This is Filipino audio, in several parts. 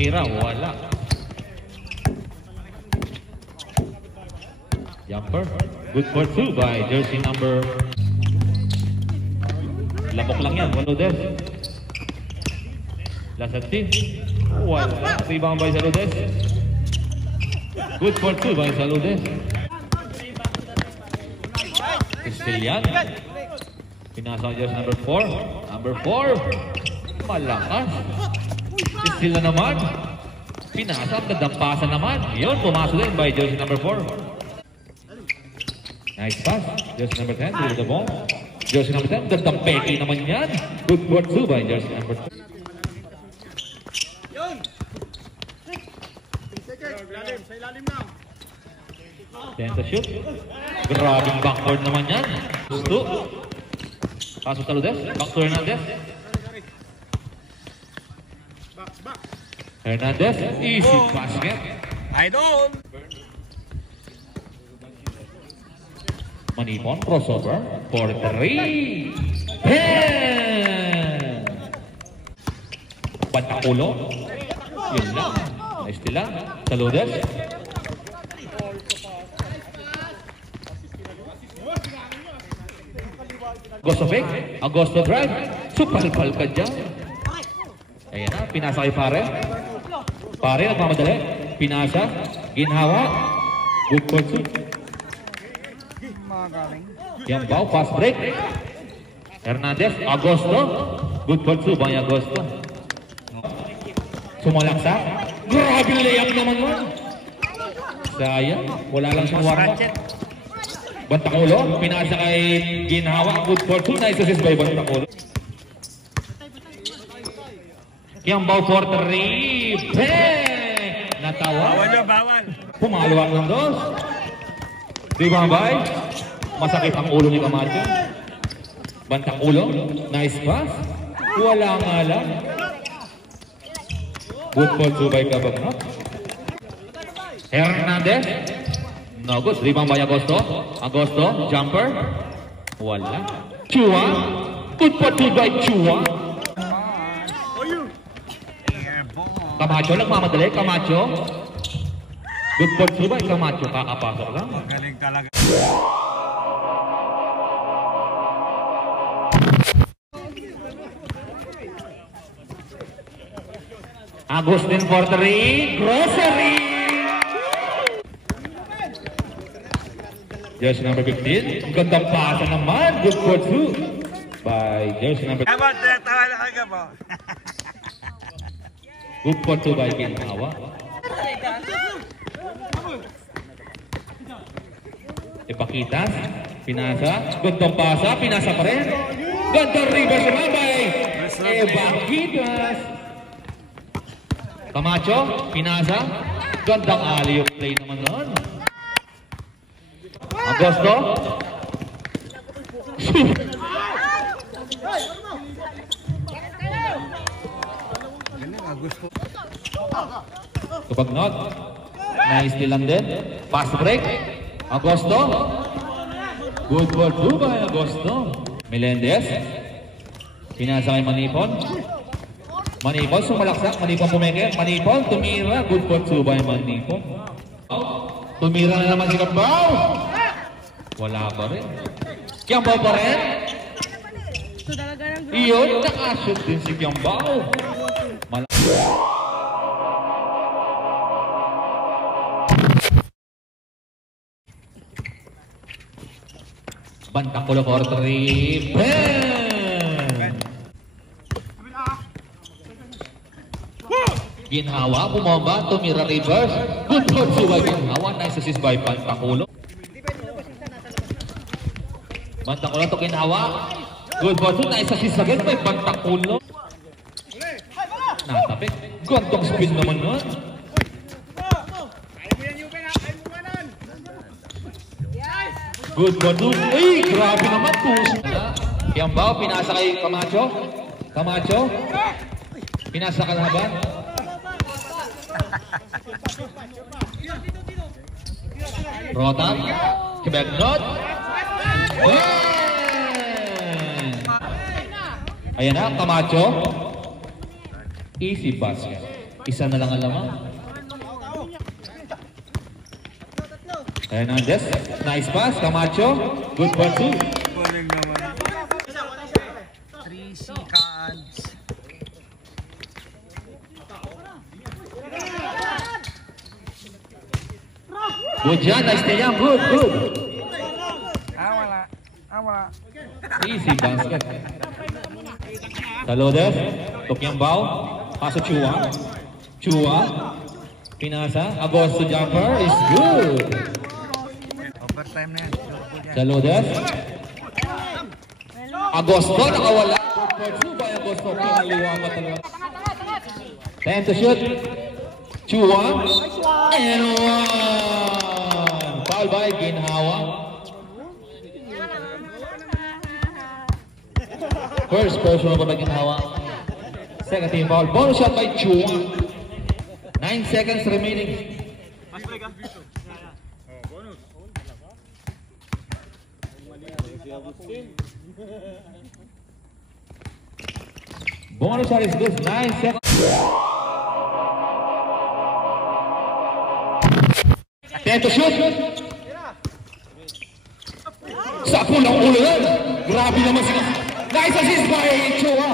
Tumira, wala. Jumper. Good for 2 by jersey number. Lapok lang yan, walo des. Lasati. Wala. Rebound by Saludes. Good for 2 by Saludes. Castilian. Pinasa ang jersey number 4. Number 4. Malakas. Still na naman. Pinasa ang nadampasan naman. Yun, pumasok din by jersey number 4. Nice pass. Jersey number 10 with the ball. Jersey number 10. Gandang peki naman yan. Good for 2 by jersey number 2. Then to shoot. Grabing backboard naman yan. Gusto. Pasok sa Ludes. Back to Hernandez. Hernandez. Easy basket. I don't. Manipon. Crossover. For 3. 10. Bantakulo. Yun lang. Nice nila. Sa Ludes. Agosto fake, Agosto drive, supalpal ka dyan. Ayan na, pinasa kay Pare. Pare, nagmamadali. Pinasa, ginhawa. Good for 2. Yampaw, fast break. Hernandez, Agosto. Good for 2, bang Agosto. Sumalaksak. Grabe layang naman yun. Sayang, wala lang siyang warm-up. Bantakulo, pinasa kay Ginhawa. Good for 2, nice assist by Bantakulo. Kiambaw for 3. Bang! Natawa. Bawal. Pumaluwak ng dos. Rebound by. Masakit ang ulo ni Camacho. Bantakulo, nice pass. Wala nga lang. Good for 2 by Cabagnot. Hernandez. No good. Rebound by Agosto. Agosto. Jumper. Wala. Chua. Good for 2 by Chua. Camacho. Nagmamadali. Camacho. Good for 2 by Camacho. Kakapasok lang. Magaling talaga. Agustin for 3. Grocery. Jersey number 15. Gandang pasa naman. Good for 2 by jersey number 15. Tama, tawa na kaga mo. Good for 2 by Ginhawa. Ipakitas. Pinasa. Gandang pasa. Pinasa pa rin. Gandang reverse naman by Ipakitas. Camacho. Pinasa. Gandang alley-oop play naman nun. Agosto. Cabagnot. Nice nilang din. Fast break. Agosto. Good for 2 by Agosto. Melendez. Pinasa kay Manipon. Manipon sumalaksak. Manipon pumeke. Manipon tumira. Good for 2 by Manipon. Tumira na naman si Kiambaw. Wala pa rin. Kiambaw pa rin. Iyon, nakashoot din si Kiambaw. Bantakulo for 3. Bang! Ginhawa, bumomba, tumira reverse. Good for 2 by Ginhawa. Nice assist by Bantakulo. Bantakulo to Ginhawa. Good for 2. Nice assist again by Bantakulo. Natapik. Gantong spin naman nun. Good for 2. Uy, grabe naman. Kiambaw, pinasa kay Camacho. Camacho. Pinasa ka laban. Rotan. Cabagnot. Ayan na, Camacho. Easy basket. Isa na lang ang lamang. Hernandez, nice pass. Camacho, good for 2. Galing naman. 3 seconds. Good job, nice to yan. Good, good. Wala. Wala. Easy basket. Saludez, Tokyambao, paso Chua. Chua, pinasa, Agosto jumper is good. Overtime na yan. Saludez. Agosto, nakawala. Good for 2 by Agosto. Pinaliwa pa talaga. Time to shoot. Chua. And one. Foul by Ginhawa. First personal by Ginhawa. Second team foul. Bonus shot by Chua. 9 seconds remaining. Bonus shot is good. 9 seconds. Time to shoot. Sa pulang ulan. Grabe naman sila. Nice assist by Chua.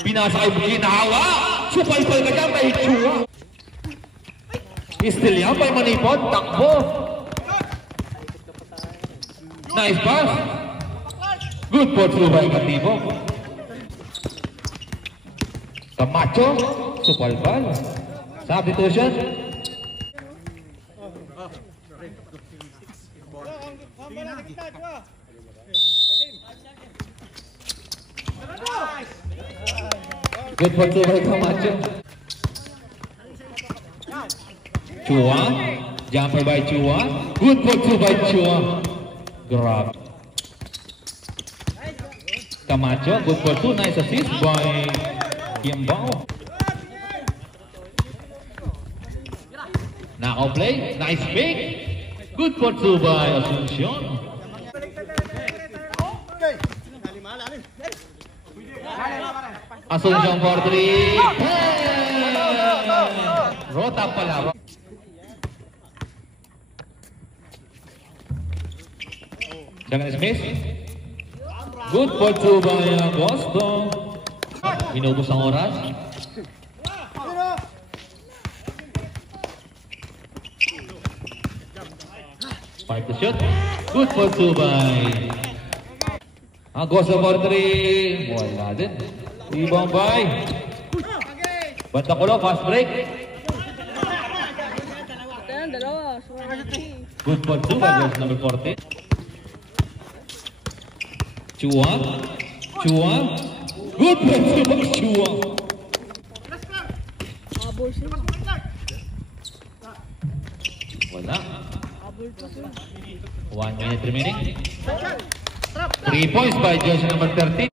Pinasa kay Ginhawa. Supal-pal ka dyan by Chua. Still yan by Manipon. Takbo. Nice pass. Good for 2 by Katibo. Camacho. Supal-pal. Substitution. Good for 2 by Camacho. Chua. Jumper by Chua. Good for 2 by Chua. Grab. Camacho. Good for 2. Nice assist by Kiambao. Knockout play. Nice pick. Good for 2 by Asuncion. Asuncion for 3. Rota pala. Second Smith. Good for 2 by Agosto. Inubos ang oras. Five to shoot. Good for 2 by Agosto for 3. Wala din. Rebound by Bantakulo, fast break. Good for 2 by verse number 40. Chua. Chua. Good for 2 by Chua. Wala. 1 minute remaining. 3 points by jersey number 30.